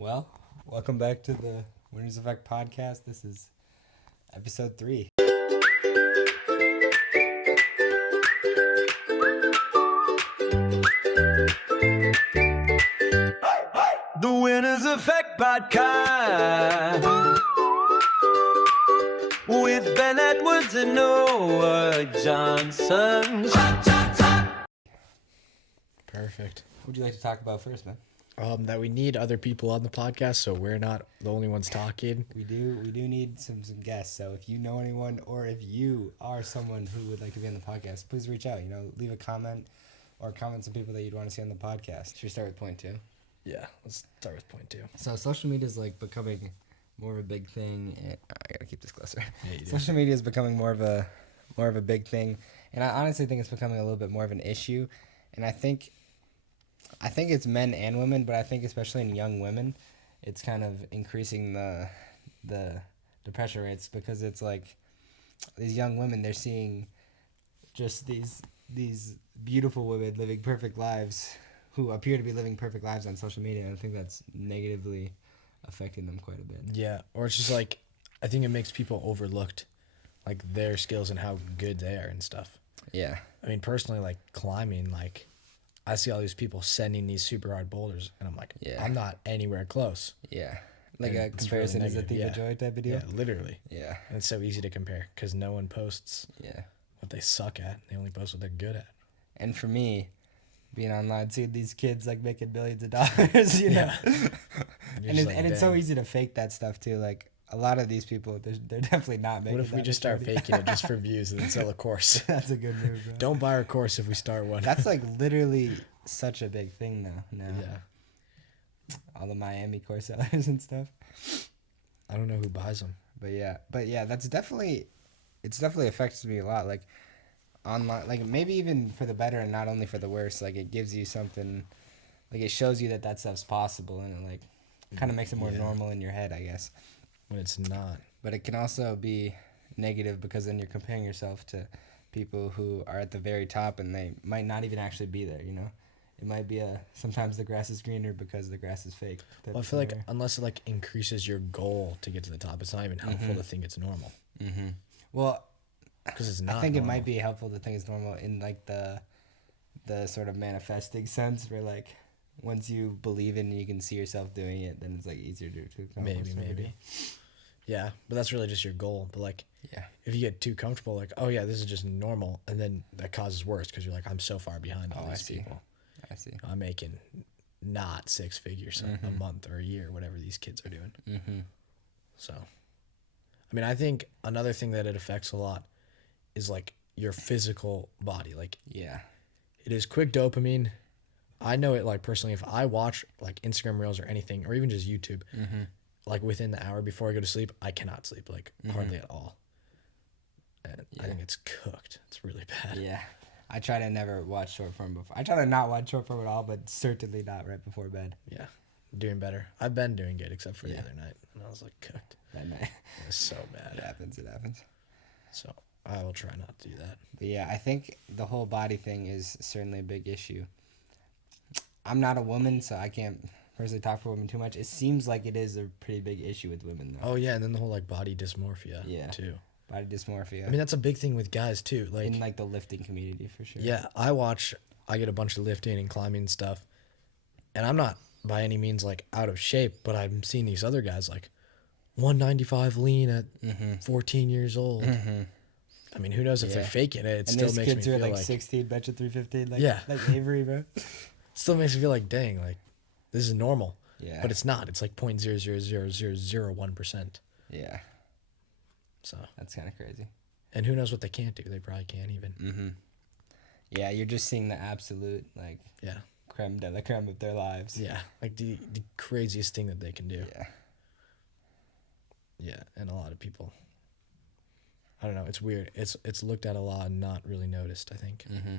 Well, welcome back to the Winners Effect podcast. This is episode 3. The Winners Effect podcast with Ben Edwards and Noah Johnson. Perfect. What would you like to talk about first, man? That we need other people on the podcast, so we're not the only ones talking. We do need some guests. So if you know anyone, or if you are someone who would like to be on the podcast, please reach out. Leave a comment or comment some people that you'd want to see on the podcast. Should we start with point 2? Yeah, let's start with point 2. So social media is becoming more of a big thing. I gotta keep this closer. Yeah, you do. Social media is becoming more of a big thing, and I honestly think it's becoming a little bit more of an issue. And I think it's men and women, but I think especially in young women, it's kind of increasing the depression rates, because it's like these young women, they're seeing just these beautiful women living perfect lives, who appear to be living perfect lives on social media, and I think that's negatively affecting them quite a bit. Yeah, or it's just I think it makes people overlooked, their skills and how good they are and stuff. Yeah. I mean, personally, climbing, I see all these people sending these super hard boulders, and I'm like, Yeah. I'm not anywhere close. Yeah. And A it's comparison really is a thief negative. of joy type of deal. Yeah, literally. Yeah. And it's so easy to compare because no one posts Yeah. what they suck at. They only post what they're good at. And for me, being online, seeing these kids making millions of dollars, Yeah. and it's so easy to fake that stuff too. A lot of these people, they're definitely not making. What if we that just much start money? faking it just for views and then sell a course? That's a good move, bro. Don't buy our course if we start one. That's literally such a big thing now. Yeah. All the Miami course sellers and stuff. I don't know who buys them. But yeah, it's definitely affected me a lot. Online, maybe even for the better and not only for the worse. It gives you something, it shows you that stuff's possible, and it kind of makes it more Yeah. normal in your head, I guess. When it's not. But it can also be negative, because then you're comparing yourself to people who are at the very top, and they might not even actually be there. It might be sometimes the grass is greener because the grass is fake. Well, I feel unless it increases your goal to get to the top, it's not even helpful to think it's normal. Mm-hmm. Well, Because it's not. I think normal. it might be helpful to think it's normal in the sort of manifesting sense, where once you believe it and you can see yourself doing it, then it's easier to accomplish. Maybe. Yeah, but that's really just your goal. But Yeah. if you get too comfortable, oh yeah, this is just normal, and then that causes worse because you're I'm so far behind all Oh, I these see. people. I see. I'm making not 6 figures a month or a year, whatever these kids are doing. Mm-hmm. So, I mean, I think another thing that it affects a lot is your physical body. Yeah. It is quick dopamine. I know it personally. If I watch Instagram Reels or anything, or even just YouTube, within the hour before I go to sleep, I cannot sleep hardly at all. And I think it's cooked. It's really bad. Yeah. I try to never watch short form before. I try to not watch short form at all, but certainly not right before bed. Yeah, doing better. I've been doing good except for the Yeah. other night, and I was cooked. That night. It was so bad. It happens. So I will try not to do that. But yeah, I think the whole body thing is certainly a big issue. I'm not a woman, so I can't personally talk for women too much. It seems like it is a pretty big issue with women, though. Oh yeah, and then the whole body dysmorphia. Yeah. Too. Body dysmorphia. I mean, that's a big thing with guys too. In the lifting community, for sure. Yeah, I get a bunch of lifting and climbing stuff, and I'm not by any means out of shape, but I'm seeing these other guys 195 lean at 14 years old. Mm-hmm. I mean, who knows if they're Yeah. faking it? It And still there's makes me kids who feel are 16, bench at 315, Yeah. like Avery, bro. still makes me feel dang, this is normal. Yeah. But it's not. It's 0.00001%. Yeah, So, that's kind of crazy. and who knows what they can't do? They probably can't even. Mm-hmm. Yeah, you're just seeing the absolute, Yeah. creme de la creme of their lives. Yeah. The craziest thing that they can do. Yeah. Yeah, and a lot of people. I don't know. It's weird. It's looked at a lot and not really noticed, I think. Mm-hmm.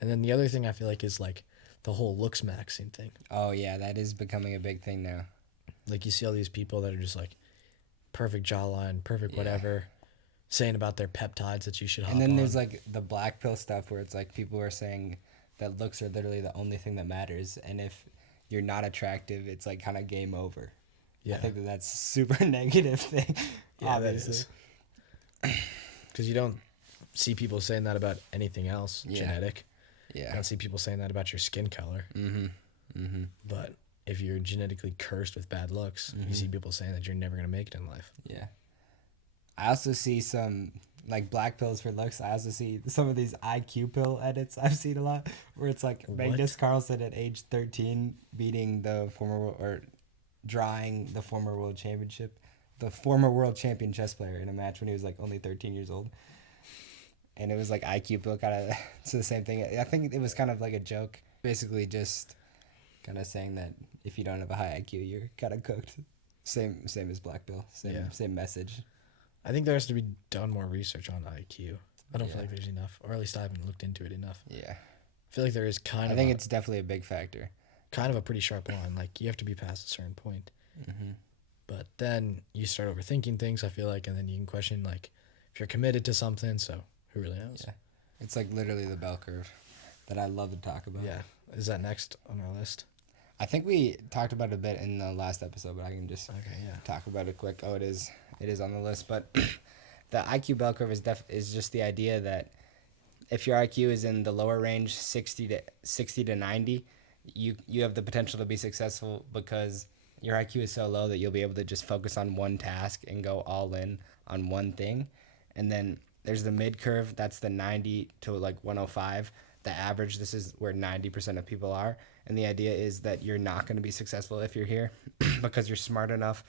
And then the other thing I feel is the whole looks maxing thing. Oh, yeah, that is becoming a big thing now. You see all these people that are just perfect jawline, perfect Yeah. whatever, saying about their peptides that you should hop And then on. there's the black pill stuff, where it's people are saying that looks are literally the only thing that matters, and if you're not attractive, it's kind of game over. Yeah. I think that that's a super negative thing. Yeah, that obviously. is. Because you don't see people saying that about anything else Yeah. genetic. You Yeah. don't see people saying that about your skin color. Mm-hmm. Mm-hmm. But if you're genetically cursed with bad looks, you see people saying that you're never going to make it in life. Yeah. I also see some like black pills for looks. I also see some of these IQ pill edits I've seen a lot where it's like Magnus Carlsen at age 13 beating the drawing the former world champion chess player in a match when he was like only 13 years old. And it was like IQ pill kind of it's the same thing. I think it was kind of like a joke, basically just kind of saying that if you don't have a high IQ, you're kind of cooked. Same as black pill. Same message. I think there has to be done more research on IQ. I don't feel Yeah. like there's enough, or at least I haven't looked into it enough. Yeah. I feel like there is I think it's definitely a big factor. kind of a pretty sharp line. Like you have to be past a certain point. Mm-hmm. But then you start overthinking things, I feel like, and then you can question like if you're committed to something. So who really knows? Yeah. It's like literally the bell curve that I love to talk about. Yeah. Is that next on our list? I think we talked about it a bit in the last episode, but I can just Okay. Yeah. talk about it quick. Oh, it is on the list, but the IQ bell curve is just the idea that if your IQ is in the lower range, 60 to 90, you have the potential to be successful because your IQ is so low that you'll be able to just focus on one task and go all in on one thing. And then there's the mid curve, that's the 90 to like 105. The average, this is where 90% of people are. And the idea is that you're not going to be successful if you're here because you're smart enough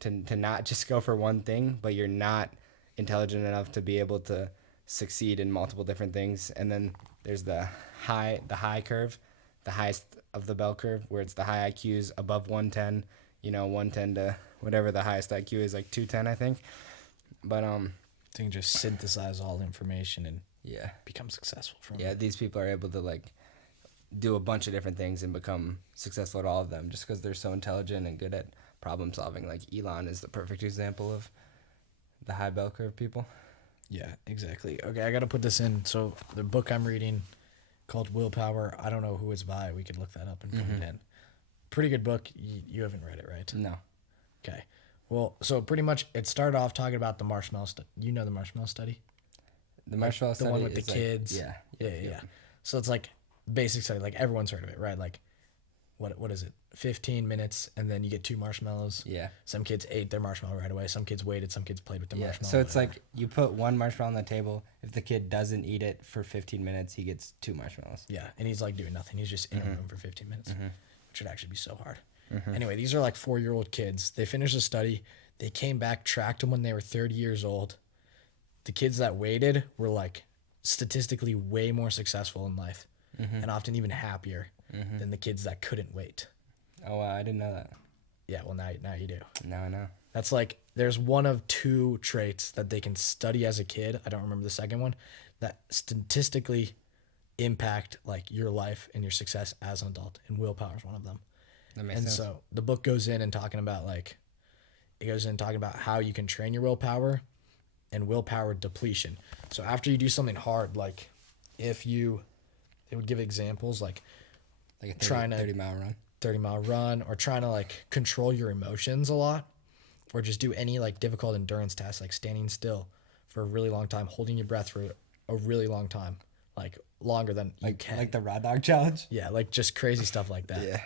to not just go for one thing, but you're not intelligent enough to be able to succeed in multiple different things. And then there's the high curve, the highest of the bell curve, where it's the high IQs above 110, 110 to whatever the highest IQ is, like 210, I think. But So you can just synthesize all information and yeah. become successful from Yeah, it. these people are able to like do a bunch of different things and become successful at all of them just because they're so intelligent and good at problem solving. Like Elon is the perfect example of the high bell curve people. Yeah, exactly. Okay, I got to put this in. So the book I'm reading called Willpower, I don't know who it's by. We could look that up and put it in. Pretty good book. You haven't read it, right? No. Okay. Well, so pretty much it started off talking about the marshmallow study. You know the marshmallow study? The marshmallow The study one with the is like- kids. yeah. Yeah. So it's like basic study. Like everyone's heard of it, right? Like what is it? 15 minutes and then you get 2 marshmallows. Yeah. Some kids ate their marshmallow right away. Some kids waited. Some kids played with the Yeah. marshmallow. So it's whatever. like you put one marshmallow on the table. If the kid doesn't eat it for 15 minutes, he gets 2 marshmallows. Yeah, and he's like doing nothing. He's just in a room for 15 minutes, which would actually be so hard. Anyway, these are like 4-year-old kids. They finished the study. They came back, tracked them when they were 30 years old. The kids that waited were like statistically way more successful in life and often even happier than the kids that couldn't wait. Oh, wow, I didn't know that. Yeah, well, now you do. Now I know. That's like there's one of 2 traits that they can study as a kid. I don't remember the second one that statistically impact like your life and your success as an adult, and willpower is one of them. That makes And sense. so the book goes in and talking about how you can train your willpower and willpower depletion. So after you do something hard, like they would give examples like Like a trying to- 30-mile run. 30-mile run or trying to like control your emotions a lot or just do any like difficult endurance tasks like standing still for a really long time, holding your breath for a really long time, like longer than you can. Like the Raw Dog Challenge? Yeah, like just crazy stuff like that. Yeah.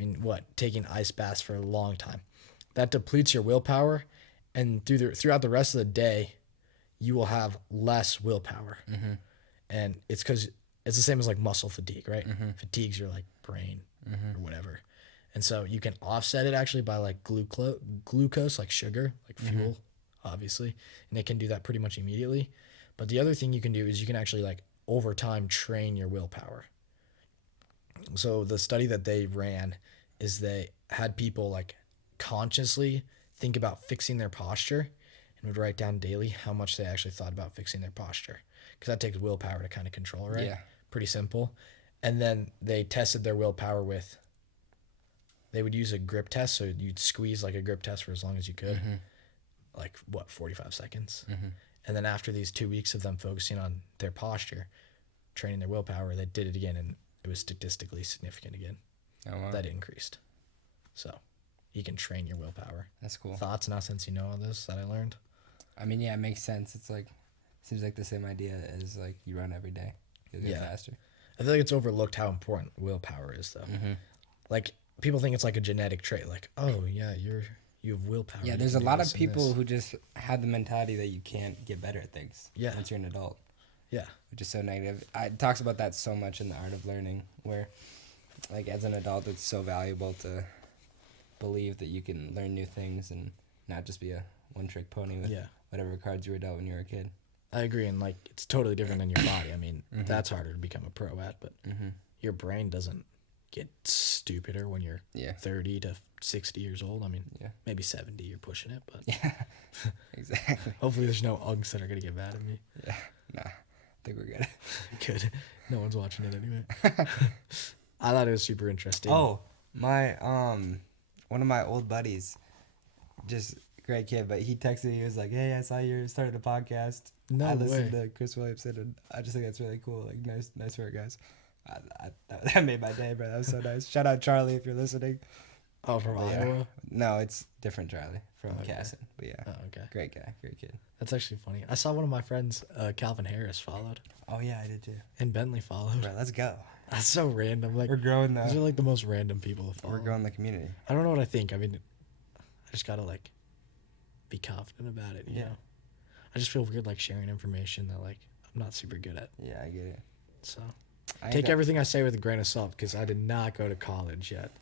I mean, taking ice baths for a long time. That depletes your willpower, and throughout the rest of the day, you will have less willpower. And it's because it's the same as like muscle fatigue, right? Fatigues your like brain or whatever. And so you can offset it actually by like glucose, like sugar, like fuel, obviously. And it can do that pretty much immediately. But the other thing you can do is you can actually like over time train your willpower. So the study that they ran is they had people like consciously think about fixing their posture and would write down daily how much they actually thought about fixing their posture, because that takes willpower to kind of control, right? Yeah. Pretty simple. And then they tested their willpower with, they would use a grip test. So you'd squeeze like a grip test for as long as you could, like 45 seconds. And then after these 2 weeks of them focusing on their posture, training their willpower, they did it again and it was statistically significant again. Oh, wow. That increased. So you can train your willpower. That's cool. Thoughts now since you know all this that I learned? I mean, yeah, it makes sense. It's like, seems like the same idea as like you run every day. You'll get Yeah. faster. I feel like it's overlooked how important willpower is, though. Like, people think it's like a genetic trait. Like, oh, yeah, you have willpower. Yeah, you there's can a do lot this of and people this. who just have the mentality that you can't get better at things. Yeah. Once you're an adult, Yeah. which is so negative. It talks about that so much in The Art of Learning, where, like, as an adult, it's so valuable to believe that you can learn new things and not just be a one-trick pony with Yeah. whatever cards you were dealt when you were a kid. I agree. And, like, it's totally different than your body. I mean, that's harder to become a pro at, but your brain doesn't get stupider when you're Yeah. 30 to 60 years old. I mean, Yeah. maybe 70, you're pushing it, but Yeah. Exactly. hopefully there's no Uggs that are going to get mad at me. Yeah. Nah. I think we're good. Good. No one's watching it anyway. I thought it was super interesting. Oh, my one of my old buddies, just great kid, but he texted me. He was like, "Hey, I saw you started a podcast. No I listened way. to Chris Williamson, and I just think that's really cool. Like, nice work, guys. That made my day, bro. That was so nice. Shout out Charlie if you're listening. Oh, from But yeah. Iowa? No, it's different Charlie from Okay. Casson. But yeah, Oh, okay. great guy, great kid. That's actually funny. I saw one of my friends, Calvin Harris, followed, Oh yeah, I did too. and Bentley followed. Bro, let's go. That's so random. Like, We're growing these are the like the most random people to follow. we're growing the community. I don't know what I think. I mean, I just gotta like be confident about it. You Yeah. know? I just feel weird like sharing information that like I'm not super good at. Yeah, I get it. So I take think everything I say with a grain of salt because I did not go to college yet.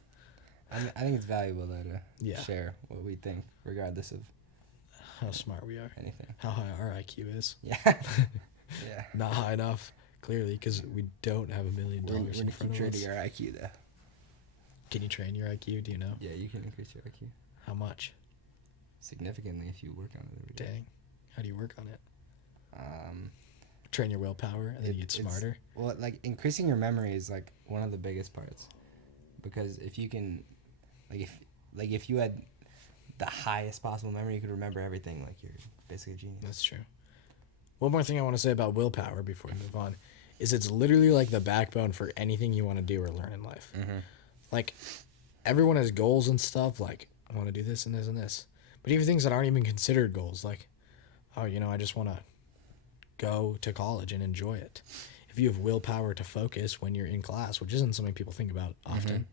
I think it's valuable though to Yeah. share what we think, regardless of How smart we are. anything. How high our IQ is. Yeah. Yeah. Not high enough, clearly, because we don't have $1 million We're in gonna keep front of trading us. our IQ though. Can you train your IQ? Do you know Yeah, you can increase your IQ how much? significantly if you work on it every day. Dang. How do you work on it? Um, Train your willpower and then you get it's- smarter. Well, like increasing your memory is like one of the biggest parts, because if you can, if you had the highest possible memory, you could remember everything. Like you're basically a genius. That's true. One more thing I want to say about willpower before we move on is it's literally like the backbone for anything you want to do or learn in life. Like, everyone has goals and stuff, like, I want to do this and this and this. But even things that aren't even considered goals, like, oh, I just want to go to college and enjoy it. If you have willpower to focus when you're in class, which isn't something people think about often,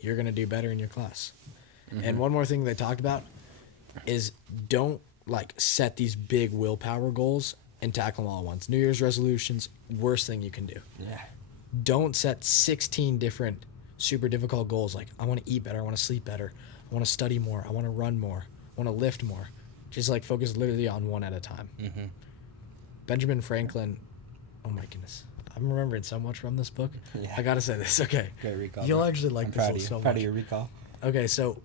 you're going to do better in your class. And one more thing they talked about is don't like set these big willpower goals and tackle them all at once. New Year's resolutions, worst thing you can do. Yeah. Don't set 16 different super difficult goals like I want to eat better, I want to sleep better, I want to study more, I want to run more, I want to lift more. Just like focus literally on one at a time. Benjamin Franklin, oh my goodness, I'm remembering so much from this book. Yeah. I gotta say this. Okay, Great recall. you'll bro. actually like I'm this proud one of you. so Proud much. of your recall. Okay, so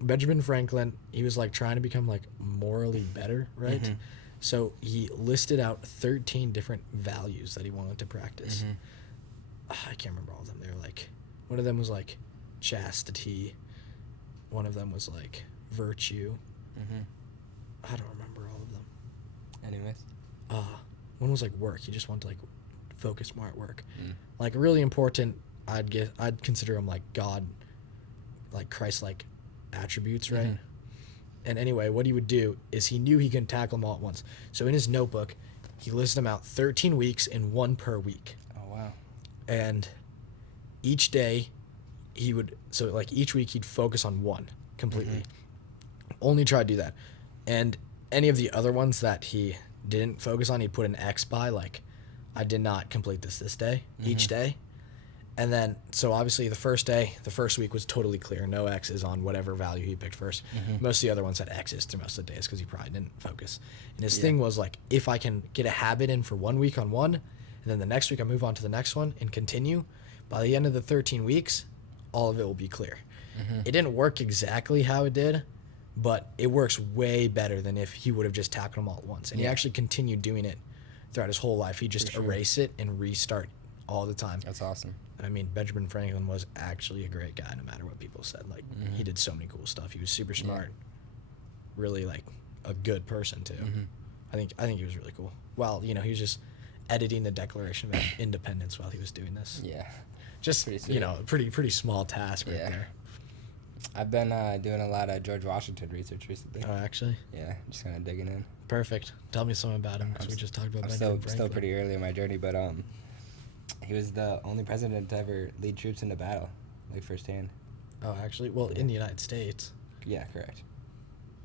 Benjamin Franklin, he was like trying to become like morally better, right? So he listed out 13 different values that he wanted to practice. I can't remember all of them. They were like, one of them was like chastity. One of them was like virtue. I don't remember all of them. Anyways. One was like work. He just wanted to like focus more at work. Like really important. I'd consider him like God, like Christ-like attributes, right? And anyway, what he would do is he knew he couldn't tackle them all at once. So in his notebook, he listed them out 13 weeks and one per week. Oh wow. And each day he would, so like each week he'd focus on one completely. Only try to do that. And any of the other ones that he didn't focus on, he'd put an X by, like, I did not complete this day, each day. And then, so obviously the first week was totally clear. No X's on whatever value he picked first. Most of the other ones had X's through most of the days because he probably didn't focus. And his thing was like, if I can get a habit in for 1 week on one, and then the next week I move on to the next one and continue, by the end of the 13 weeks, all of it will be clear. It didn't work exactly how it did, but it works way better than if he would have just tackled them all at once. And he actually continued doing it throughout his whole life. He'd just erase it and restart all the time. That's awesome. I mean, Benjamin Franklin was actually a great guy, no matter what people said. Like, he did so many cool stuff. He was super smart, really like a good person too. I think he was really cool. Well, he was just editing the Declaration of Independence while he was doing this. Yeah. Just Pretty sweet. pretty small task right Yeah. there. I've been doing a lot of George Washington research recently. Oh, actually, Yeah, just kind of digging in. perfect. Tell me something about him because we just talked about I'm Benjamin still Franklin. pretty early in my journey, but he was the only president to ever lead troops into battle, like firsthand. Oh, actually, well, in the United States. Yeah, correct.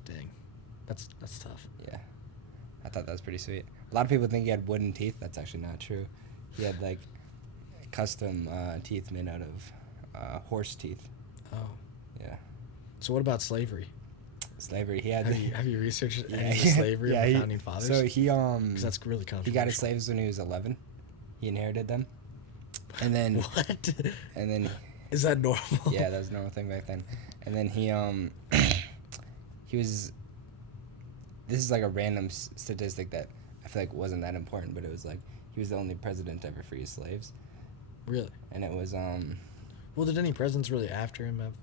Dang, that's tough. Yeah, I thought that was pretty sweet. A lot of people think he had wooden teeth. That's actually not true. He had like custom teeth made out of horse teeth. Oh, Yeah, so what about slavery? slavery. He had. Have you researched Yeah, any of the slavery of the he- founding fathers? So he Because that's really he controversial. got his slaves when he was 11. He inherited them, and then What? and then Is that normal? yeah, that was a normal thing back then. And then he he was. This is like a random statistic that I feel like wasn't that important, but it was like he was the only president to ever free his slaves, Really? and it was Well, did any presidents really after him have?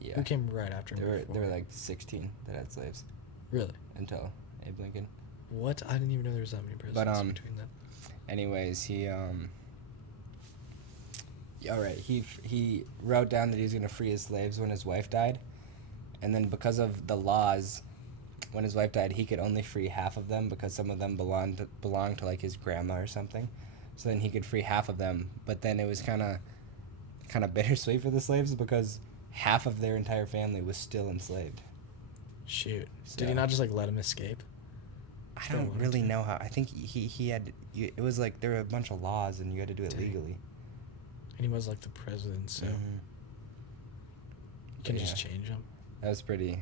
yeah. Who came right after him? There before? were like 16 that had slaves Really? until Abe Lincoln. What? I didn't even know there was that many presidents between them. Anyways, he all right, he wrote down that he was gonna free his slaves when his wife died, and then because of the laws, when his wife died, he could only free half of them because some of them belonged to like his grandma or something. So then he could free half of them, but then it was kind of bittersweet for the slaves because half of their entire family was still enslaved. Shoot. Did he So- not just like let him escape? I They don't wanted really to. know how. I think he had. It was like there were a bunch of laws and you had to do it Dang. legally. And he was like the president, so you Mhm. can But just yeah. change him. That was pretty.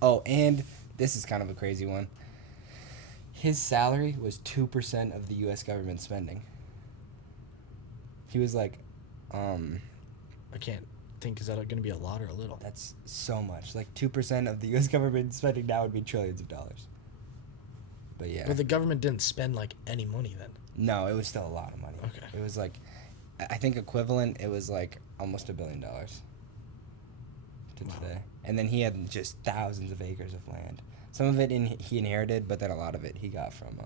Oh, and this is kind of a crazy one. His salary was 2% of the U.S. government spending. He was like, I can't think. Is that going to be a lot or a little? that's so much. Like 2% of the U.S. government spending now would be trillions of dollars. But yeah. But the government didn't spend like any money then. No, it was still a lot of money. Okay. It was like, I think equivalent, it was like almost $1 billion to Wow. today. And then he had just thousands of acres of land. Some of it he inherited, but then a lot of it he got from,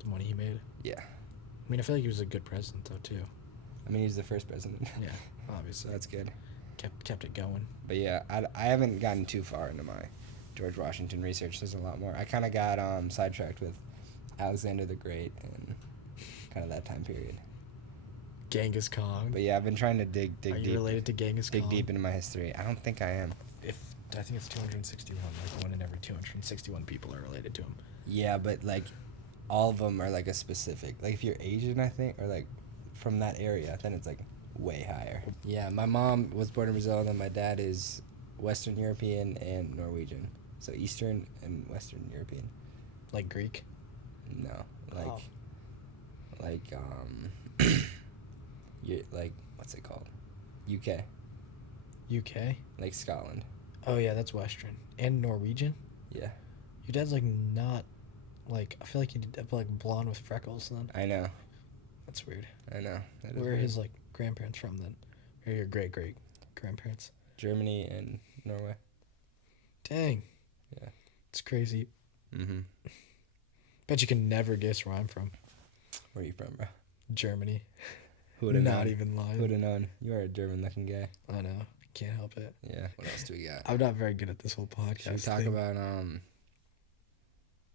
The money he made. yeah. I mean, I feel like he was a good president though too. I mean, he was the first president. Yeah, obviously. So that's good. Kept it going. But yeah, I haven't gotten too far into my George Washington research. There's a lot more. I kind of got sidetracked with Alexander the Great and kind of that time period. Genghis Khan. But yeah, I've been trying to dig Are you deep, related to Genghis Khan? dig deep into my history. I don't think I am. I think it's 261. Like 1 in every 261 people are related to him. Yeah, but like all of them are like a specific. Like if you're Asian, I think, or like from that area, then it's like way higher. Yeah, my mom was born in Brazil, and then my dad is Western European and Norwegian. So Eastern and Western European. Like Greek. No, like, Oh. you like what's it called? UK, UK. like Scotland. Oh yeah, that's Western and Norwegian. Yeah, Your dad's like not like I feel like he'd have like blonde with freckles then. I know, That's weird. I know. That is Where are weird. his like grandparents from then? Or your great grandparents? Germany and Norway. Dang. Yeah. It's crazy. Mm-hmm. Bet you can never guess where I'm from. Where are you from, bro? Germany. Who would have Not known? even lying. Who would have known? You are a German-looking guy. I know. Can't help it. Yeah. What else do we got? I'm not very good at this whole podcast. Should we talk thing. about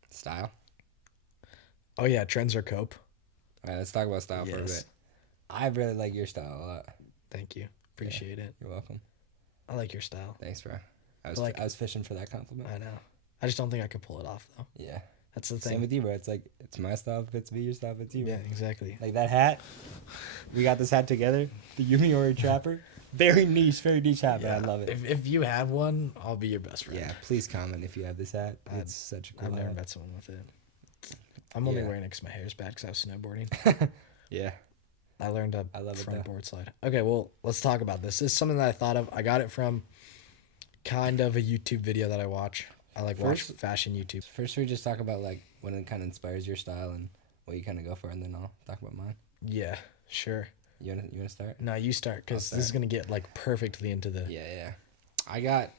style? Oh yeah, trends are cope. All right, let's talk about style for a Yes. bit. I really like your style a lot. Thank you. Appreciate it. You're welcome. I like your style. Thanks, bro. I Like- was fishing for that compliment. I know. I just don't think I could pull it off though. Yeah. That's the Same thing. with you, bro. It's like it's my style fits me, your style fits you. Yeah, bro. exactly. Like that hat. We got this hat together. The Yumiori Trapper. Very niche hat, but I love it. If you have one, I'll be your best friend. Yeah, please comment if you have this hat. I'd- It's such a cool I've never hat. met someone with it. I'm only Yeah. wearing it because my hair's bad because I was snowboarding. Yeah. I learned a I love it, front though. board slide. Okay, well, let's talk about this. This is something that I thought of. I got it from kind of a YouTube video that I watch. I like watch First- fashion YouTube. First, we just talk about like when it kind of inspires your style and what you kind of go for, and then I'll talk about mine. Yeah, sure. You wanna start? No, you start because I'll this is start. gonna get like perfectly into the. Yeah. I got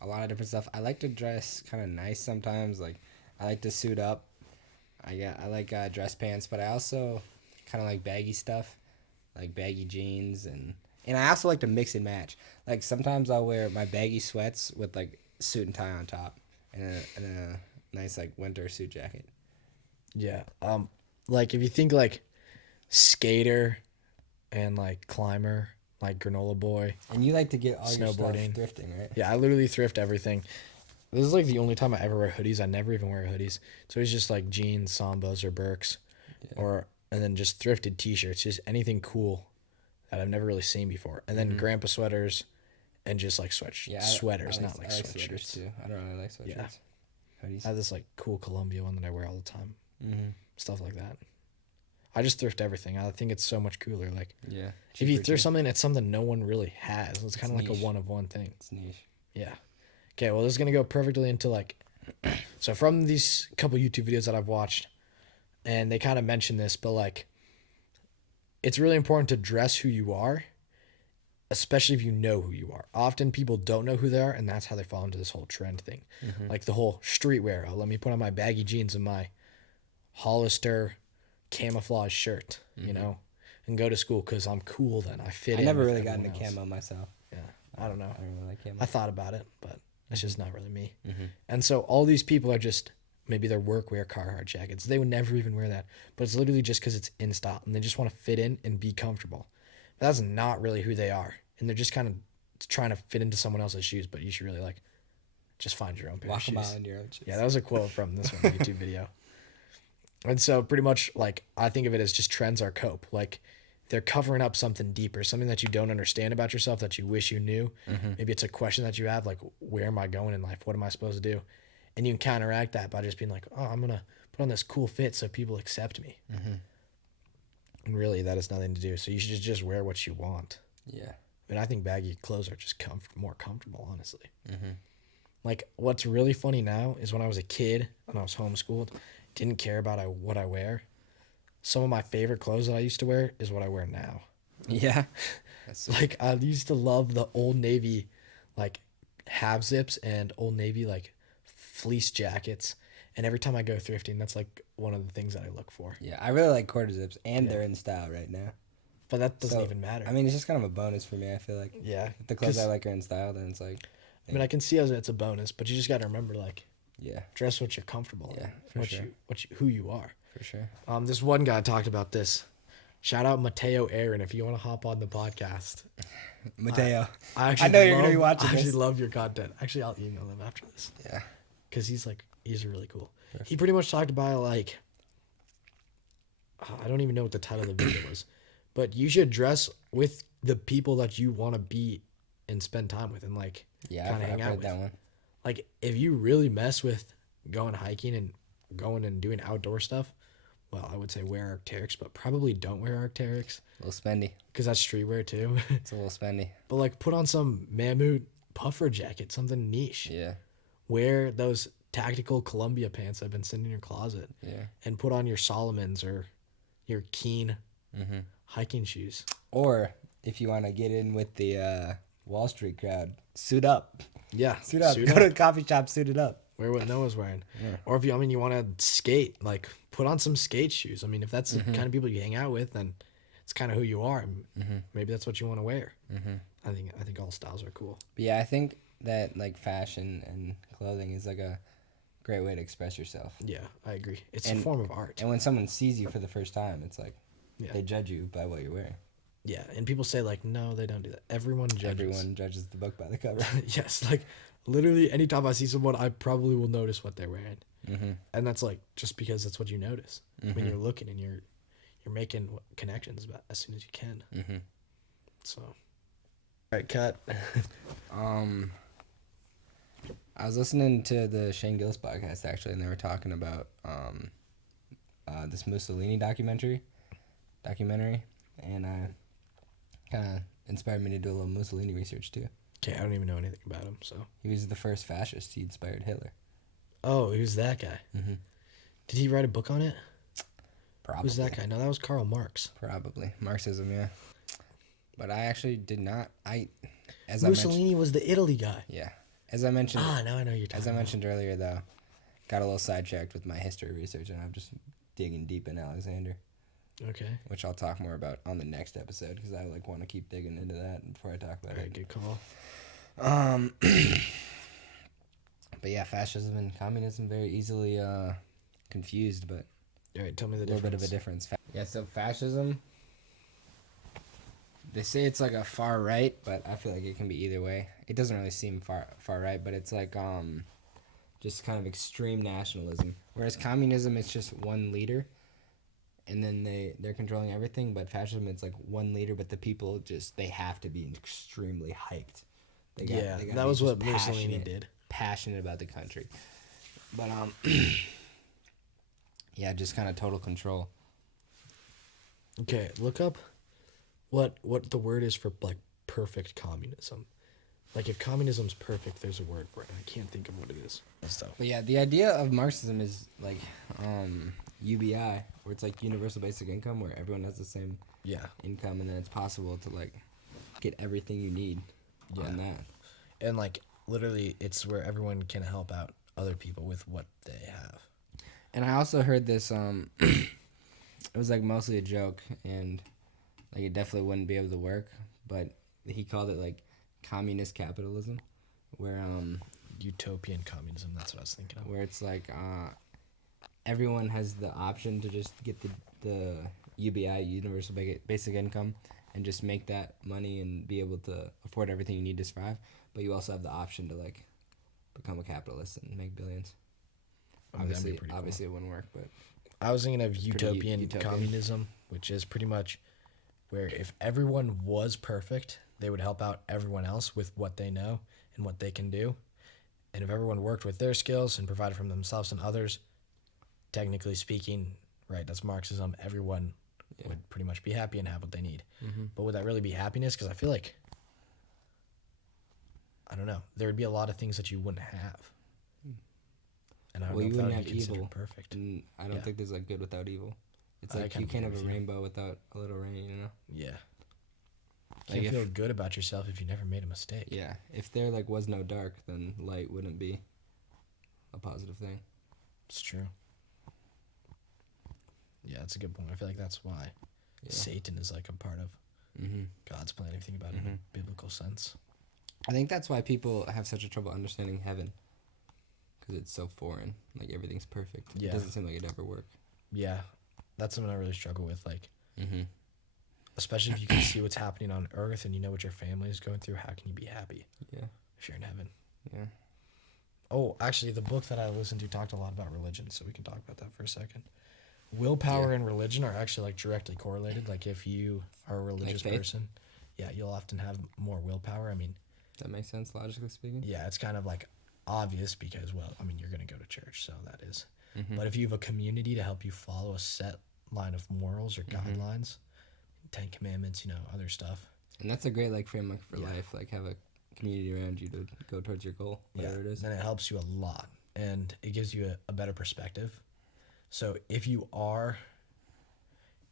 a lot of different stuff. I like to dress kind of nice sometimes. Like I like to suit up. I like dress pants, but I also kind of like baggy stuff, like baggy jeans and And I also like to mix and match. Like sometimes I'll wear my baggy sweats with like suit and tie on top, and a nice like winter suit jacket. Yeah. Like if you think like skater and like climber, like granola boy. And you like to get all your stuff Snowboarding. thrifting, right? Yeah, I literally thrift everything. This is like the only time I ever wear hoodies. I never even wear hoodies. So it's just like jeans, Sambas, or Birks, and then just thrifted T-shirts, just anything cool that I've never really seen before. And then grandpa sweaters, and just like sweaters, I not like I like sweatshirts. sweaters too. I don't really like sweatshirts. Yeah. Hoodies. I have this like cool Columbia one that I wear all the time. Mm-hmm. Stuff like that. I just thrift everything. I think it's so much cooler. Like Yeah. if you Cheaper, thrift too. something, it's something no one really has. It's kind of like niche. a one of one thing. It's niche. Yeah. Okay, well, this is going to go perfectly into like. So, from these couple YouTube videos that I've watched, and they kind of mention this, but like, it's really important to dress who you are, especially if you know who you are. Often people don't know who they are, and that's how they fall into this whole trend thing. Like the whole streetwear. Oh, let me put on my baggy jeans and my Hollister camouflage shirt, you know, and go to school because I'm cool then. I fit I in. never with really got everyone into else. camo myself. Yeah, I don't know. I don't really like camo. I thought about it, but it's just not really me. And so all these people are just maybe their workwear Carhartt jackets. They would never even wear that, but it's literally just because it's in style and they just want to fit in and be comfortable. But that's not really who they are, and they're just kind of trying to fit into someone else's shoes. But you should really like just find your own pair Walk of shoes. a mile in your own shoes. Yeah, that was a quote from this one YouTube video. And so pretty much like I think of it as just trends are cope. Like they're covering up something deeper, something that you don't understand about yourself that you wish you knew. Maybe it's a question that you have, like, where am I going in life? What am I supposed to do? And you can counteract that by just being like, oh, I'm going to put on this cool fit so people accept me. And really, that has nothing to do. So you should just wear what you want. Yeah. And I think baggy clothes are just more comfortable, honestly. Like, what's really funny now is when I was a kid, when I was homeschooled, didn't care about what I wear. Some of my favorite clothes that I used to wear is what I wear now. Yeah. That's so Like, I used to love the Old Navy, like, half zips and Old Navy, like, fleece jackets. And every time I go thrifting, that's, like, one of the things that I look for. yeah. I really like quarter zips, and they're in style right now. But that doesn't So, even matter. I mean, it's just kind of a bonus for me. I feel like yeah. if the clothes 'Cause, I like are in style, then it's like, I mean, I can see as it's a bonus, but you just got to remember, like, yeah, dress what you're comfortable in. Yeah, for sure. Who you are. for sure. This one guy talked about this. Shout out Mateo Aaron if you want to hop on the podcast. Mateo. I actually know you're gonna be watching I actually this. love your content. Actually, I'll email him after this Yeah. because he's really cool. He pretty much talked about like I don't even know what the title of the video was, but you should dress with the people that you want to be and spend time with and like Yeah, kind of hang I've out heard with. that one. Like if you really mess with going hiking and going and doing outdoor stuff, well, I would say wear Arc'teryx, but probably don't wear Arc'teryx A little spendy. because that's streetwear too. It's a little spendy. But like put on some Mammut puffer jacket, something niche. Yeah. Wear those tactical Columbia pants I've been sitting in your closet Yeah. and put on your Solomons or your Keen hiking shoes. Or if you want to get in with the Wall Street crowd, suit up. Yeah. Suit up. Go to the coffee shop, suit it up. Wear what Noah's wearing. Or if you want to skate, like put on some skate shoes. I mean, if that's the kind of people you hang out with, then it's kind of who you are. And maybe that's what you want to wear. I think all styles are cool. But yeah, I think that like fashion and clothing is like a great way to express yourself. Yeah, I agree. It's a And- form of art. And when someone sees you for the first time, it's like Yeah. they judge you by what you're wearing. Yeah, and people say like, no, they don't do that. Everyone judges. Everyone judges the book by the cover. Yes, like literally anytime I see someone, I probably will notice what they're wearing, and that's like just because that's what you notice when you're looking and you're making connections about as soon as you can. So, all right, cut. I was listening to the Shane Gillis podcast actually, and they were talking about this Mussolini documentary, and kind of inspired me to do a little Mussolini research too. Okay, I don't even know anything about him. So, He was the first fascist. He inspired Hitler. oh, who's that guy? Did he write a book on it? Probably. Who's that guy? No, that was Karl Marx. Probably Marxism, yeah. But I actually did not. As I mentioned, Mussolini was the Italy guy. yeah. As I mentioned, Ah, now I know you're talking as I about. mentioned earlier, though, got a little sidetracked with my history research, and I'm just digging deep in Alexander. Okay. which I'll talk more about on the next episode because I like want to keep digging into that before I talk about All right, it. good call. But yeah, fascism and communism very easily confused, but All right, tell me a the little difference. bit of a difference. Yeah, so fascism, they say it's like a far right, but I feel like it can be either way. It doesn't really seem far right, but it's like just kind of extreme nationalism. Whereas communism, it's just one leader, and then they're controlling everything. But fascism, it's like one leader, but the people just they have to be extremely hyped. They Yeah, gotta that be was just what Mussolini did. passionate about the country. But yeah, just kind of total control. Okay, look up what the word is for like perfect communism. Like if communism's perfect, there's a word for it. I can't think of what it is. Stuff. But yeah, the idea of Marxism is like UBI, where it's like universal basic income, where everyone has the same Yeah. income, and then it's possible to like get everything you need on that. And like literally it's where everyone can help out other people with what they have. And I also heard this it was like mostly a joke, and like it definitely wouldn't be able to work, but he called it like communist capitalism, where Utopian communism, that's what I was thinking of. where it's like everyone has the option to just get the UBI, universal basic income, and just make that money and be able to afford everything you need to survive. But you also have the option to like become a capitalist and make billions. I mean, that'd be Obviously, pretty cool. obviously it wouldn't work, but I was thinking of pretty utopian utopian. communism, which is pretty much where if everyone was perfect, they would help out everyone else with what they know and what they can do. And if everyone worked with their skills and provided for themselves and others, technically speaking, right, that's Marxism, everyone would pretty much be happy and have what they need. But would that really be happiness? Because I feel like, I don't know, there would be a lot of things that you wouldn't have. And I don't well, know you if that wouldn't would be have considered evil. perfect. And I don't Yeah. think there's like good without evil. It's I like kinda you can't have agree a with you. rainbow without a little rain, you know? Yeah. Like Can't if- feel good about yourself if you never made a mistake. Yeah, if there like was no dark, then light wouldn't be a positive thing. It's true. Yeah, that's a good point. I feel like that's why Yeah. Satan is like a part of Mm-hmm. God's plan, if you think about it in a biblical sense. I think that's why people have such a trouble understanding heaven, because it's so foreign. Like everything's perfect. Yeah. It doesn't seem like it'd ever work. Yeah, that's something I really struggle with. Like, Mm-hmm. especially if you can see what's happening on earth and you know what your family is going through, how can you be happy Yeah. if you're in heaven? Yeah. Oh, actually, the book that I listened to talked a lot about religion, so we can talk about that for a second. Willpower and religion are actually like directly correlated. Like if you are a religious faith? person, yeah, you'll often have more willpower. I mean, That makes sense, logically speaking. yeah, it's kind of like obvious because, well, I mean, you're going to go to church, so that is. Mm-hmm. But if you have a community to help you follow a set line of morals or guidelines, 10 Commandments, you know, other stuff. And that's a great like framework for Yeah. life. Like have a community around you to go towards your goal, whatever it is. Then it helps you a lot and it gives you a better perspective. So if you are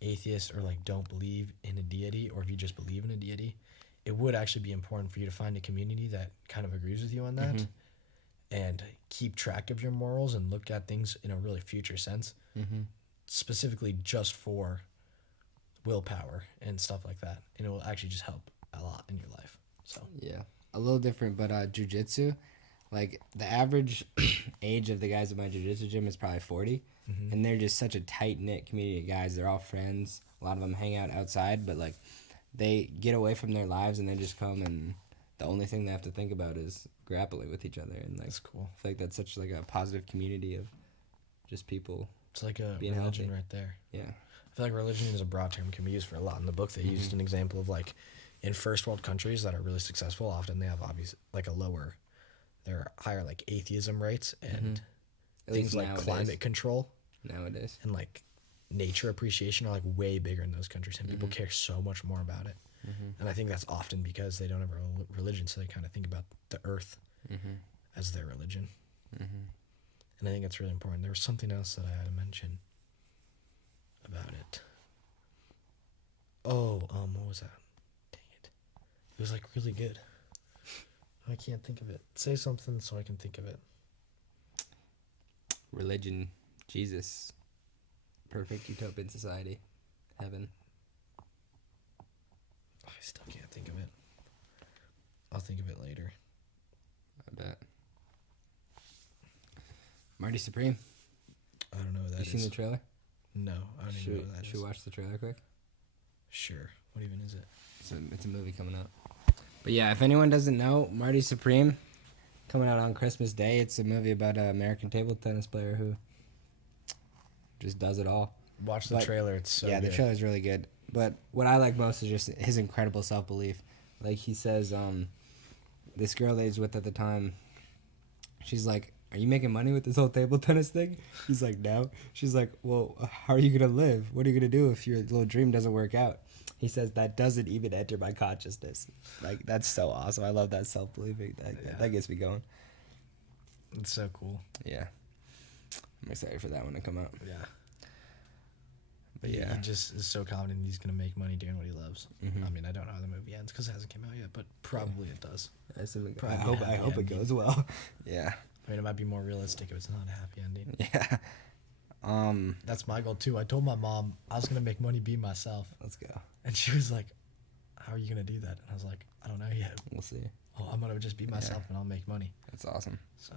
atheist or like don't believe in a deity, or if you just believe in a deity, it would actually be important for you to find a community that kind of agrees with you on that and keep track of your morals and look at things in a really future sense, specifically just for willpower and stuff like that. And it will actually just help a lot in your life. So Yeah, a little different, but jujitsu, like the average age of the guys at my jujitsu gym is probably 40, and they're just such a tight knit community of guys. They're all friends. A lot of them hang out outside, but like they get away from their lives and they just come, and the only thing they have to think about is grappling with each other. And like, that's cool. I feel like that's such like a positive community of just people. It's like a Being religion healthy. right there. Yeah. I feel like religion is a broad term, can be used for a lot. In the book, they used an example of like in first world countries that are really successful, often they have obviously like a lower, they're higher like atheism rates and At things least like nowadays. climate control Nowadays. and like nature appreciation are like way bigger in those countries and people care so much more about it. And I think that's often because they don't have a religion, so they kind of think about the earth as their religion. And I think that's really important. There was something else that I had to mention about it. Oh, what was that? Dang it. It was like really good. I can't think of it. Say something so I can think of it. Religion, Jesus, perfect utopian society. Heaven. I still can't think of it. I'll think of it later. I bet. Marty Supreme. I don't know what that You is. seen the trailer? No, I don't even know what that Should is. we watch the trailer quick? Sure. What even is it? It's a movie coming out. But yeah, if anyone doesn't know, Marty Supreme, coming out on Christmas Day. It's a movie about an American table tennis player who just does it all. Watch the But- trailer. It's so yeah, good. the trailer's really good. But what I like most is just his incredible self belief. Like he says, this girl that he's with at the time, she's like, "Are you making money with this whole table tennis thing?" He's like, "No." She's like, "Well, how are you gonna live? What are you gonna do if your little dream doesn't work out?" He says that doesn't even enter my consciousness. Like that's so awesome. I love that self believing. That gets me going. It's so cool. Yeah, I'm excited for that one to come out. Yeah. But He yeah, just is so confident he's gonna make money doing what he loves. Mhm. I mean, I don't know how the movie ends because it hasn't come out yet, but probably it does. I Probably hope happy it ending. goes well. Yeah, I mean, it might be more realistic if it's not a happy ending. yeah. That's my goal too. I told my mom I was gonna make money being myself, Let's go. and she was like, "How are you gonna do that?" And I was like, "I don't know yet. We'll see. Oh, I'm gonna just be myself and I'll make money." That's awesome. So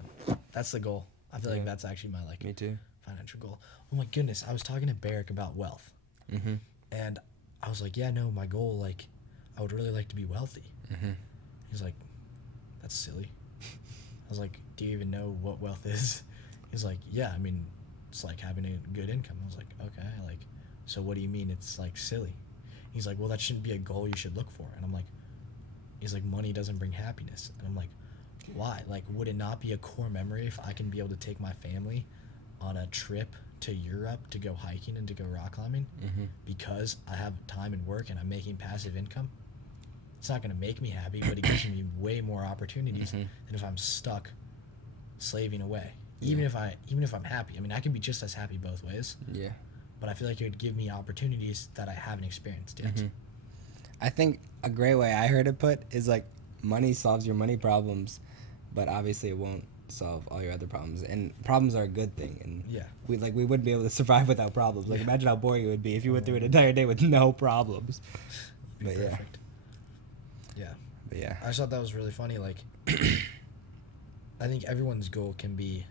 that's the goal. I feel like Yeah. that's actually my Me too. financial goal. Oh my goodness, I was talking to Barrick about wealth, Mhm. and I was like, "Yeah, no, my goal, like, I would really like to be wealthy." Mhm. He's like, "That's silly." I was like, "Do you even know what wealth is?" He's like, "Yeah, I mean, it's like having a good income." I was like, "Okay, like, so what do you mean it's like silly?" He's like, "Well, that shouldn't be a goal you should look for." And I'm like, he's like, "Money doesn't bring happiness." And I'm like, "Why? Like, would it not be a core memory if I can be able to take my family on a trip to Europe to go hiking and to go rock climbing Mhm. because I have time and work and I'm making passive income?" It's not going to make me happy, but it gives me way more opportunities Mhm. than if I'm stuck slaving away. Even if I'm happy. I mean, I can be just as happy both ways, Yeah. but I feel like it would give me opportunities that I haven't experienced yet. Mhm. I think a great way I heard it put is like money solves your money problems, but obviously it won't solve all your other problems. And problems are a good thing. And Yeah. we wouldn't be able to survive without problems. Like Yeah. imagine how boring it would be if you went through an entire day with no problems. Be But yeah. perfect. Yeah. But yeah. I just thought that was really funny. Like, I think everyone's goal can be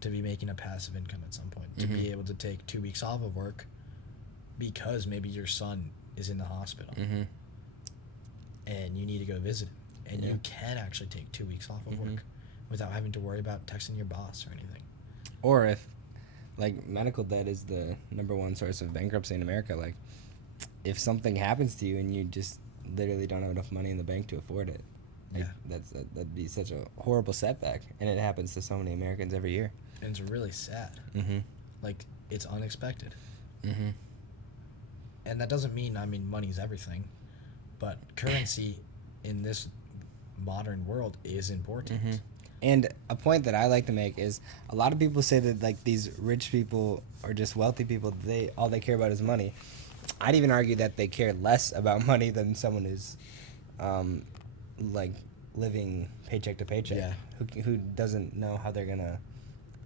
to be making a passive income at some point, to Mhm. be able to take 2 weeks off of work because maybe your son is in the hospital Mhm. and you need to go visit him, and Yeah. you can actually take 2 weeks off of Mhm. work without having to worry about texting your boss or anything. Or if like medical debt is the number one source of bankruptcy in America, like if something happens to you and you just literally don't have enough money in the bank to afford it, like, Yeah. that'd be such a horrible setback, and it happens to so many Americans every year. And it's really sad. Mm-hmm. Like, it's unexpected. Mm-hmm. And that doesn't mean, I mean, money's everything, but currency in this modern world is important. Mm-hmm. And a point that I like to make is a lot of people say that like these rich people or just wealthy people, all they care about is money. I'd even argue that they care less about money than someone who's like living paycheck to paycheck, Yeah. who doesn't know how they're gonna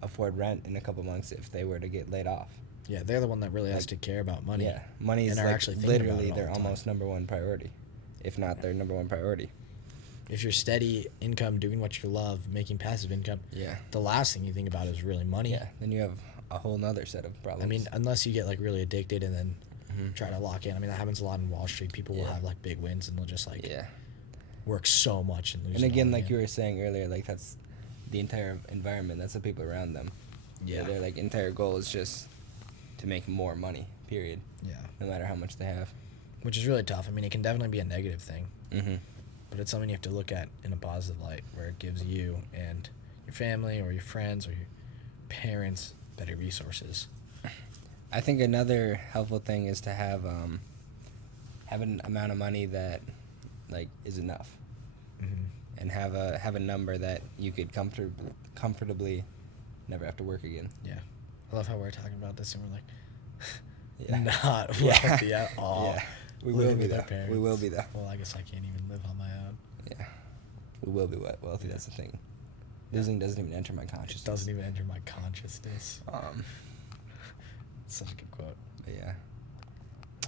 afford rent in a couple months if they were to get laid off. Yeah, they're the one that really has Like, to care about money. Yeah, money is And are like actually thinking about literally it all their the time. almost number one priority, if not their number one priority. If you're steady income, doing what you love, making passive income, Yeah. the last thing you think about is really money. Yeah, then you have a whole nother set of problems. I mean, unless you get like really addicted and then Mhm. try to lock in. I mean, that happens a lot in Wall Street. People will Yeah. have like big wins and they'll just like yeah. work so much and lose. And it again, all like you were saying earlier, like that's the entire environment. That's the people around them. Yeah. Their like entire goal is just to make more money. Period. Yeah. No matter how much they have. Which is really tough. I mean, it can definitely be a negative thing, Mm-hmm. but it's something you have to look at in a positive light, where it gives you and your family or your friends or your parents better resources. I think another helpful thing is to have an amount of money that like is enough, Mm-hmm. and have a number that you could comfortably never have to work again. Yeah. I love how we're talking about this and we're like, Yeah. not Yeah. wealthy at all. Yeah. We Living will be with our though. We parents. will be though. Well, I guess I can't even live on my own. Yeah. We will be wealthy. That's the thing. Losing doesn't even enter my consciousness. It doesn't even enter my consciousness. Um. Such a good quote. But yeah.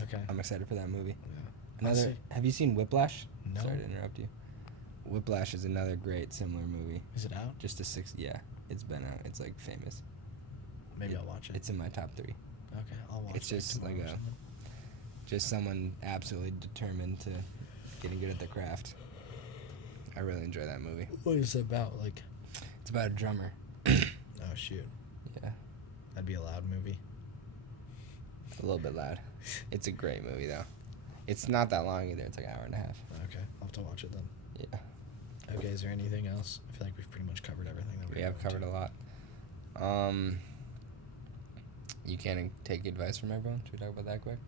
Okay. I'm excited for that movie. Yeah. Another. Honestly, Have you seen Whiplash? No. Sorry to interrupt you. Whiplash is another great similar movie. Is it out? Just a six. Yeah, it's been out. It's like famous. Maybe I'll watch it. It's in my top 3. Okay, I'll watch it. It's just tomorrow like or a- something. Just someone absolutely determined to getting good at their craft. I really enjoy that movie. What is it about? Like, It's about a drummer. oh shoot, Yeah, that'd be a loud movie. a little bit loud. It's a great movie though. It's not that long either. It's like an hour and a half. Okay, I'll have to watch it then. Yeah, Okay, is there anything else? I feel like we've pretty much covered everything that we have covered a lot. You can't take advice from everyone. Should we talk about that quick?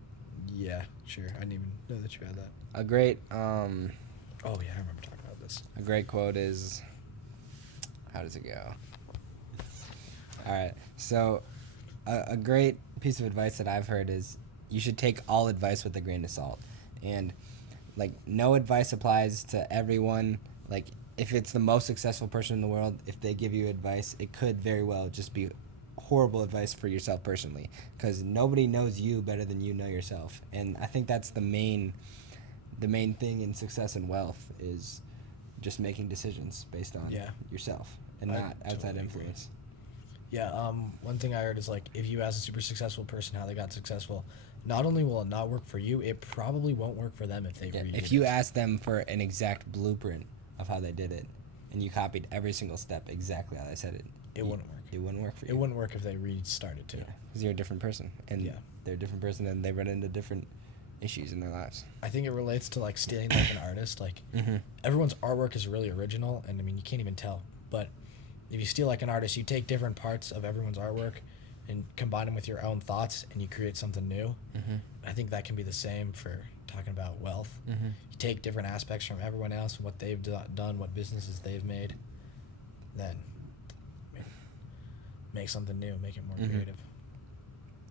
Yeah, sure. I didn't even know that you had that. A great Oh yeah, I remember talking about this. A great quote is, how does it go? All right. So, a great piece of advice that I've heard is you should take all advice with a grain of salt. And, like, no advice applies to everyone. Like, if it's the most successful person in the world, if they give you advice, it could very well just be horrible advice for yourself personally. Because nobody knows you better than you know yourself. And I think that's the main thing in success and wealth is just making decisions based on Yeah. yourself and I not outside totally agree. influence. Yeah, one thing I heard is like if you ask a super successful person how they got successful, not only will it not work for you, it probably won't work for them if they Yeah, read if it. you ask them for an exact blueprint of how they did it and you copied every single step exactly how they said it, It wouldn't work. It wouldn't work for you. It wouldn't work if they restarted too. Because you're a different person. And Yeah. they're a different person and they run into different issues in their lives. I think it relates to like stealing like an artist. Like Mm-hmm. everyone's artwork is really original, and I mean you can't even tell. But if you steal like an artist, you take different parts of everyone's artwork and combine them with your own thoughts, and you create something new. Mm-hmm. I think that can be the same for talking about wealth. Mm-hmm. You take different aspects from everyone else, what they've done, what businesses they've made, then make something new, make it more Mhm. creative.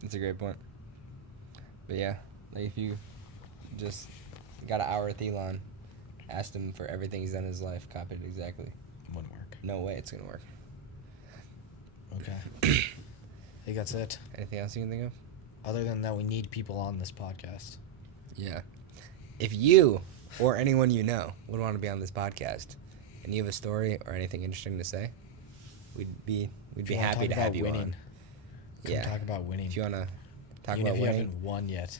That's a great point. But yeah, like if you just got an hour with Elon, asked him for everything he's done in his life, copied it exactly. Wouldn't work. No way it's gonna work. Okay. I think that's it. Anything else you can think of? Other than that, we need people on this podcast. Yeah. If you or anyone you know would want to be on this podcast and you have a story or anything interesting to say, we'd be If you wanna happy talk to have about you winning, on. come Yeah. talk about winning. If you want to talk Even about if you winning, haven't won yet,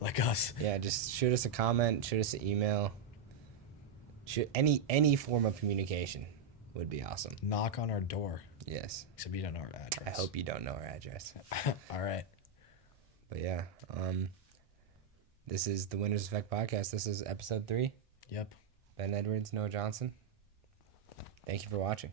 like us. yeah, just shoot us a comment, shoot us an email. Shoot any form of communication would be awesome. Knock on our door. Yes. Except you don't know our address. I hope you don't know our address. All right. But yeah, this is the Winners Effect podcast. This is episode 3. Yep. Ben Edwards, Noah Johnson. Thank you for watching.